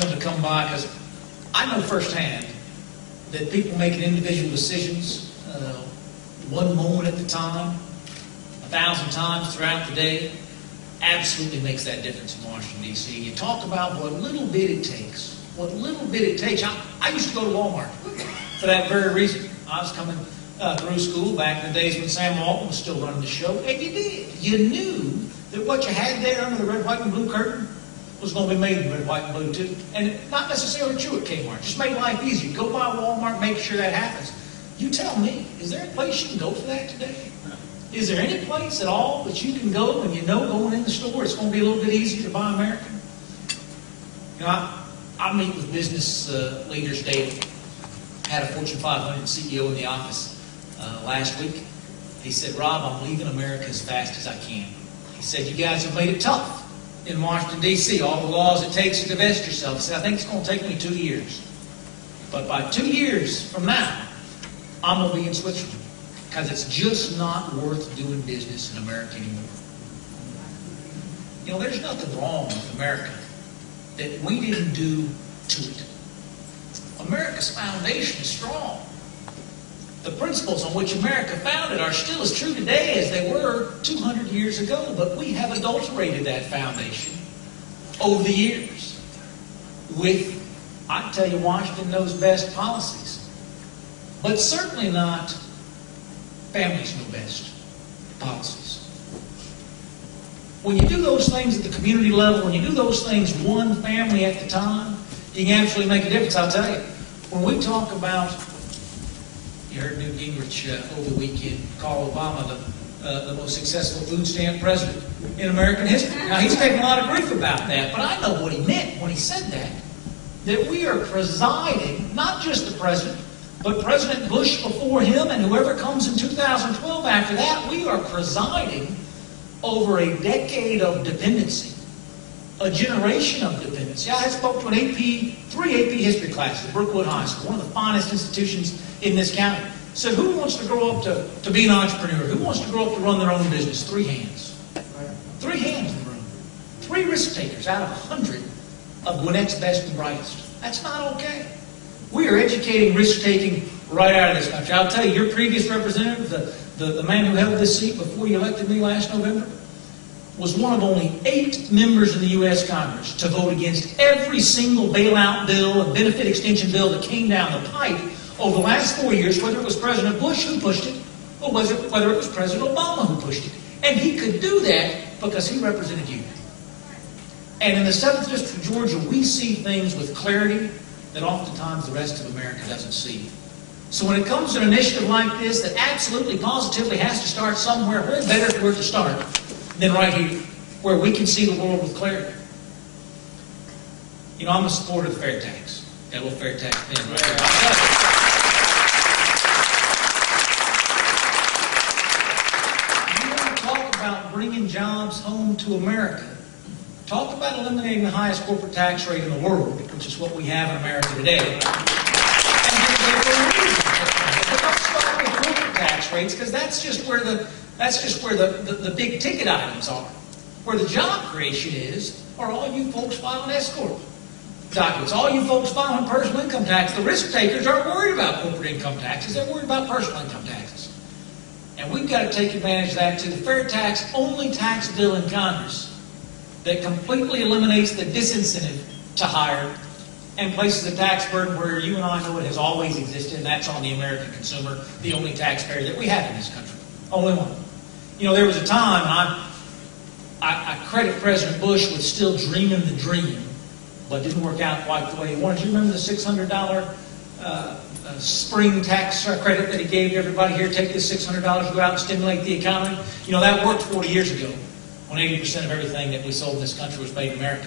just wanted to come by because I know firsthand that people making individual decisions, one moment at a time, 1,000 times throughout the day, absolutely makes that difference in Washington, D.C. You talk about what little bit it takes. What little bit it takes. I used to go to Walmart for that very reason. I was coming through school back in the days when Sam Walton was still running the show, and you did. You knew that what you had there under the red, white, and blue curtain was going to be made in red, white, and blue too. And not necessarily true at Kmart. Just make life easier. Go by Walmart, make sure that happens. You tell me, is there a place you can go for that today? Is there any place at all that you can go and you know going in the store it's going to be a little bit easier to buy American? You know, I meet with business leaders daily. Had a Fortune 500 CEO in the office last week. He said, Rob, I'm leaving America as fast as I can. He said, you guys have made it tough in Washington, D.C. All the laws it takes to divest yourself. He said, I think it's going to take me 2 years. But by 2 years from now, I'm going to be in Switzerland. Because it's just not worth doing business in America anymore. You know, there's nothing wrong with America that we didn't do to it. America's foundation is strong. The principles on which America founded are still as true today as they were 200 years ago, but we have adulterated that foundation over the years with, I can tell you, Washington knows best policies, but certainly not families know best policies. When you do those things at the community level, when you do those things one family at a time, you can absolutely make a difference. I'll tell you, when we talk about, you heard Newt Gingrich over the weekend call Obama the most successful food stamp president in American history. Now, he's taking a lot of grief about that, but I know what he meant when he said that we are presiding, not just the president, but President Bush before him and whoever comes in 2012 after that, we are presiding over a decade of dependency, a generation of dependency. I spoke to three AP history classes at Brookwood High School, one of the finest institutions in this county. Said, who wants to grow up to be an entrepreneur? Who wants to grow up to run their own business? 3 hands. 3 hands in the room. 3 risk takers out of 100 of Gwinnett's best and brightest. That's not okay. We are educating risk-taking right out of this country. I'll tell you, your previous representative, the man who held this seat before you elected me last November, was one of only 8 members in the U.S. Congress to vote against every single bailout bill and benefit extension bill that came down the pipe over the last 4 years, whether it was President Bush who pushed it, or whether it was President Obama who pushed it. And he could do that because he represented you. And in the 7th District of Georgia, we see things with clarity that oftentimes the rest of America doesn't see. So when it comes to an initiative like this that absolutely, positively has to start somewhere, where better for it to start than right here, where we can see the world with clarity. You know, I'm a supporter of the fair tax. Got a little fair tax pin right there. You want to talk about bringing jobs home to America. Talk about eliminating the highest corporate tax rate in the world, which is what we have in America today. And there's a reason for that. But let's start with corporate tax rates, because that's just where the big ticket items are. Where the job creation is, are all you folks filing S-corp documents, all you folks filing personal income tax. The risk takers aren't worried about corporate income taxes; they're worried about personal income taxes. And we've got to take advantage of that too. The fair tax, only tax bill in Congress that completely eliminates the disincentive to hire and places a tax burden where you and I know it has always existed, and that's on the American consumer, the only taxpayer that we have in this country. Only one. You know, there was a time, I credit President Bush with still dreaming the dream, but didn't work out quite the way he wanted. Do you remember the $600 spring tax credit that he gave to everybody here? Take this $600, go out and stimulate the economy. You know, that worked 40 years ago, when 80% of everything that we sold in this country was made in America.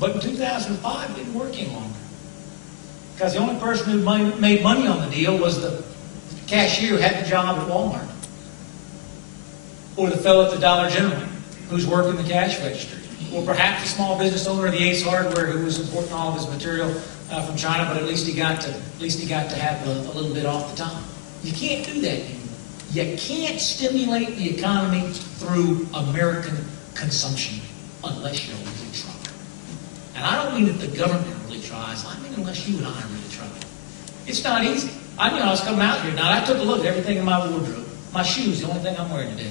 But in 2005, it didn't work any longer. Because the only person who made money on the deal was the cashier who had the job at Walmart. Or the fellow at the Dollar General who's working the cash register. Or perhaps the small business owner of the Ace Hardware who was importing all of his material from China, but at least he got to have a little bit off the top. You can't do that anymore. You can't stimulate the economy through American consumption unless you're a big truck. And I don't mean that the government really tries. I mean unless you and I really try. It's not easy. I was coming out here. Now, I took a look at everything in my wardrobe. My shoes, the only thing I'm wearing today,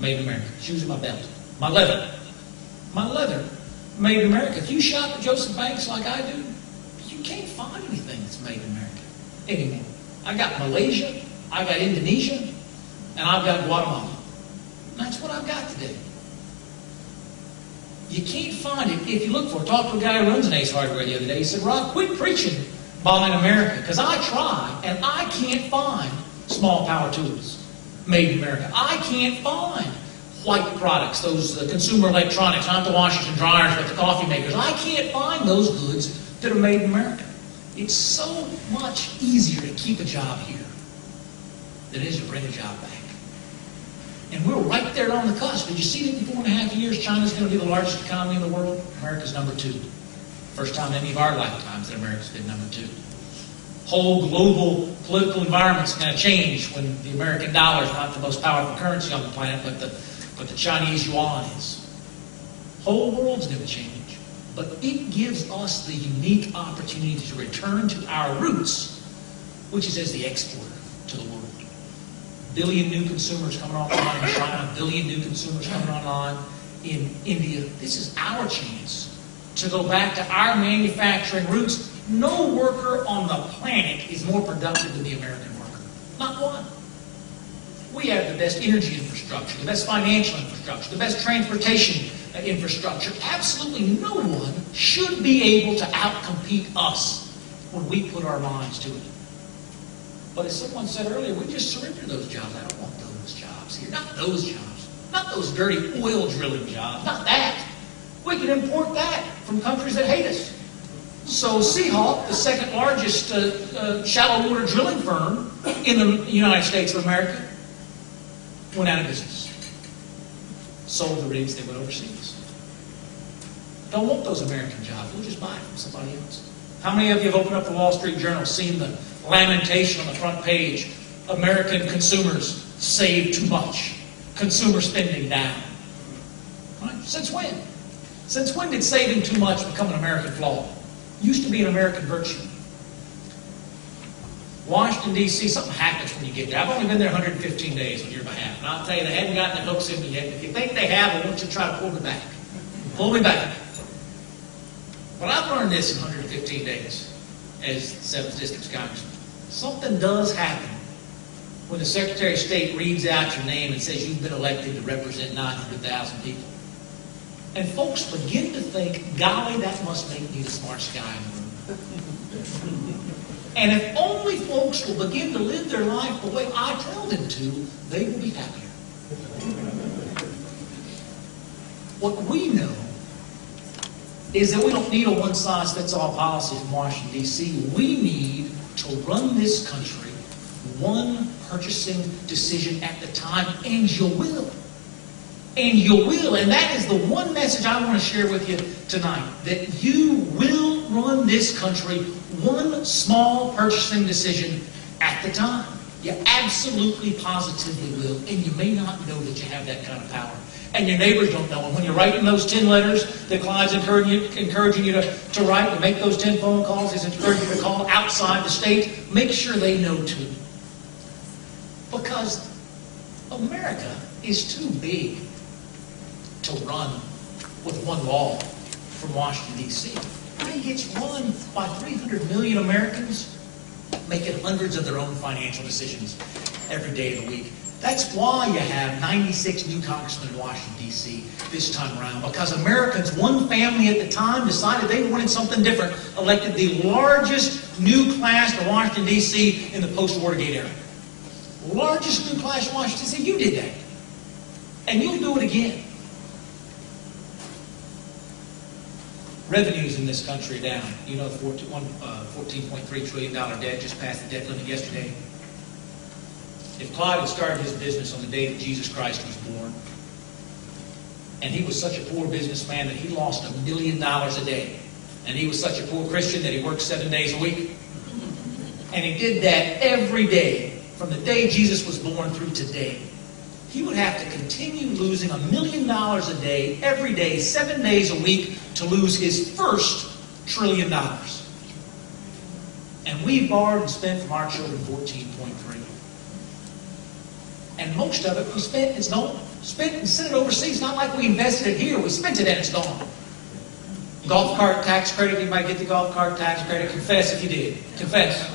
made in America. Shoes in my belt. My leather, made in America. If you shop at Joseph Banks like I do, you can't find anything that's made in America anymore. I got Malaysia, I got Indonesia, and I've got Guatemala. And that's what I've got today. You can't find it if you look for it. Talked to a guy who runs an Ace Hardware the other day. He said, Rob, quit preaching buy in America, because I try and I can't find small power tools made in America. I can't find white products, those consumer electronics, not the washers and dryers, but the coffee makers. I can't find those goods that are made in America. It's so much easier to keep a job here than it is to bring a job back. And we're right there on the cusp. Did you see that in 4.5 years, China's going to be the largest economy in the world? America's number 2. First time in any of our lifetimes that America's been number 2. Whole global political environment's going to change when the American dollar is not the most powerful currency on the planet, but the Chinese yuan is. Whole world's going to change. But it gives us the unique opportunity to return to our roots, which is as the exporter to the world. Billion new consumers coming online in China, billion new consumers coming online in India. This is our chance to go back to our manufacturing roots. No worker on the planet is more productive than the American worker. Not one. We have the best energy infrastructure, the best financial infrastructure, the best transportation infrastructure. Absolutely no one should be able to outcompete us when we put our minds to it. But as someone said earlier, we just surrender those jobs. I don't want those jobs here. Not those jobs. Not those dirty oil drilling jobs. Not that. We can import that from countries that hate us. So Seahawk, the second largest shallow water drilling firm in the United States of America, went out of business. Sold the rigs, they went overseas. Don't want those American jobs. We'll just buy it from somebody else. How many of you have opened up the Wall Street Journal, seen the lamentation on the front page? American consumers save too much. Consumer spending down. Right? Since when? Since when did saving too much become an American flaw? Used to be an American virtue. Washington, D.C., something happens when you get there. I've only been there 115 days on your behalf. And I'll tell you, they haven't gotten the hooks in me yet. If you think they have, I want you to try to pull me back. Pull me back. But I've learned this in 115 days as 7th District's Congressman. Something does happen when the Secretary of State reads out your name and says you've been elected to represent 900,000 people. And folks begin to think, golly, that must make me the smartest guy in the room. And if only folks will begin to live their life the way I tell them to, they will be happier. What we know is that we don't need a one-size-fits-all policy from Washington, D.C. We need to run this country one purchasing decision at a time, and you will. And you will. And that is the one message I want to share with you tonight, that you will run this country one small purchasing decision at the time. You absolutely, positively will. And you may not know that you have that kind of power. And your neighbors don't know. And when you're writing those 10 letters that Clyde's encouraging you to write, to make those 10 phone calls, he's encouraging you to call outside the state, make sure they know too. Because America is too big to run with one law from Washington, D.C. It gets run by 300 million Americans making hundreds of their own financial decisions every day of the week. That's why you have 96 new congressmen in Washington, D.C. this time around, because Americans, one family at the time, decided they wanted something different, elected the largest new class to Washington, D.C. in the post-Watergate era. Largest new class in Washington, D.C. You did that. And you'll do it again. Revenues in this country are down. You know, $14.3 trillion debt, just passed the debt limit yesterday. If Clyde had started his business on the day that Jesus Christ was born, and he was such a poor businessman that he lost $1 million a day, and he was such a poor Christian that he worked 7 days a week, and he did that every day, from the day Jesus was born through today, he would have to continue losing $1 million a day, every day, 7 days a week, to lose his first $1 trillion. And we borrowed and spent from our children 14.3. And most of it we spent is gone. Spent and sent it overseas. Not like we invested it here. We spent it and it's gone. Golf cart tax credit. Anybody get the golf cart tax credit? Confess if you did. Confess.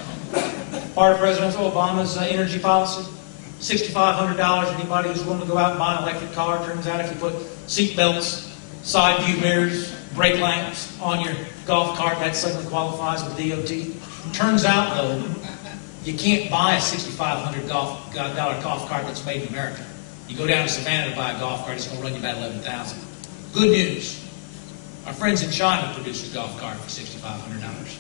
Part of President Obama's energy policy. $6,500. Anybody who's willing to go out and buy an electric car. Turns out if you put seat belts, side view mirrors, brake lamps on your golf cart, that suddenly qualifies with DOT. Turns out, though, you can't buy a $6,500 golf cart that's made in America. You go down to Savannah to buy a golf cart, it's going to run you about $11,000. Good news. Our friends in China produced a golf cart for $6,500.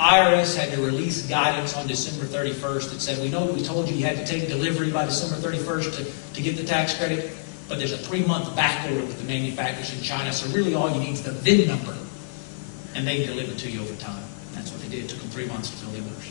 IRS had to release guidance on December 31st that said, we told you had to take delivery by December 31st to get the tax credit, but there's a 3-month back order with the manufacturers in China, so really all you need is the VIN number, and they deliver it to you over time. That's what they did. It took them 3 months to fill the orders.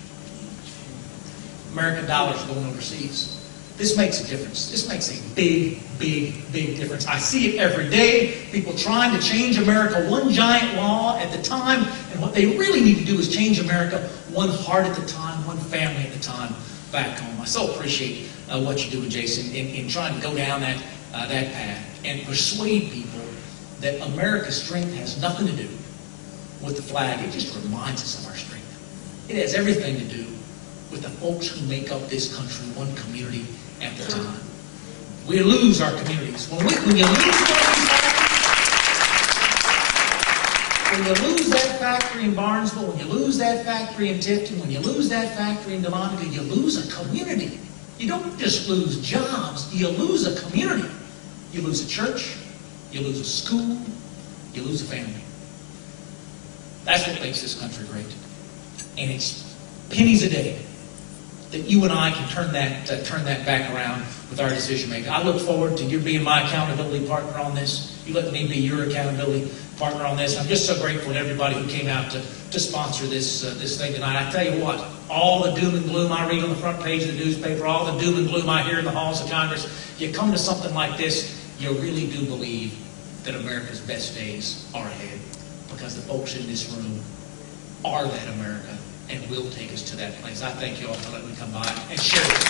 American dollars going overseas. This makes a difference. This makes a big, big, big difference. I see it every day. People trying to change America one giant law at the time. And what they really need to do is change America one heart at a time, one family at a time back home. I so appreciate what you're doing, Jason, in trying to go down that path and persuade people that America's strength has nothing to do with the flag. It just reminds us of our strength. It has everything to do with the folks who make up this country, one community at the time. We lose our communities. When you lose that factory in Barnesville, when you lose that factory in Tifton, when you lose that factory in Demonica, you lose a community. You don't just lose jobs, you lose a community. You lose a church, you lose a school, you lose a family. That's what makes this country great. And it's pennies a day that you and I can turn that back around with our decision making. I look forward to you being my accountability partner on this. You let me be your accountability partner on this. I'm just so grateful to everybody who came out to sponsor this thing tonight. I tell you what, all the doom and gloom I read on the front page of the newspaper, all the doom and gloom I hear in the halls of Congress, you come to something like this, you really do believe that America's best days are ahead, because the folks in this room are that America and will take us to that place. I thank you all for letting me come by and share this.